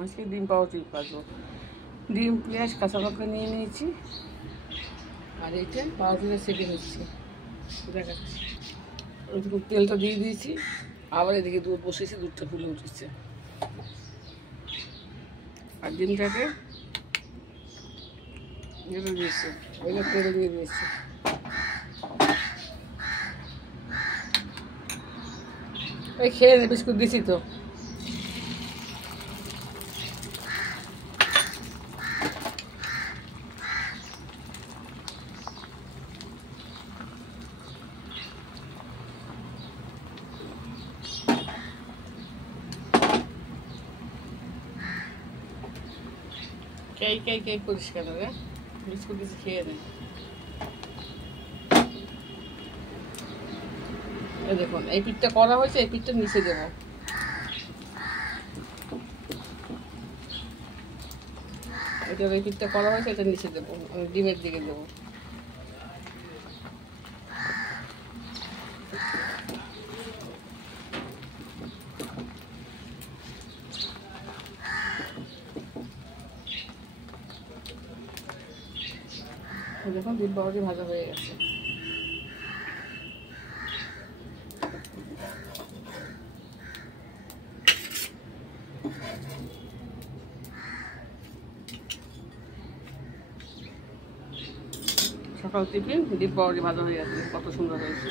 আজকে ডিম পাউরুটি ভাজবো। ডিম, পেঁয়াজ, কাঁচা লঙ্কা নিয়ে নিয়েছি, আর এইটা পাউরুটিটা সেঁকে নিচ্ছি। দেখাচ্ছি, ওইটুকু তেলটা দিয়ে দিয়েছি, আবার এদিকে দুধ বসিয়েছি, দুধটা ফুলে উঠেছে। আর ডিমটাকে এটা দিয়েছি, ওইটা তেলে দিয়ে দিয়েছি। ওই খেয়ে নে, বিস্কুট দিছি তো। কে করিস কেন রে? বিস্কুট দিছি, খেয়ে নে। এই দেখুন, এই পিঠটা করা হয়েছে, এই পিঠটা নিচে দেবো। এটা এই পিঠটা করা হয়েছে, এটা নিচে দেবো, ডিমের দিকে দেবো। দেখুন ডিম পাউরুটি ভাজা হয়ে গেছে। সকাল টিফিন ডিম পাউরুটি ভাজা হয়ে গেছে, কত সুন্দর হয়েছে।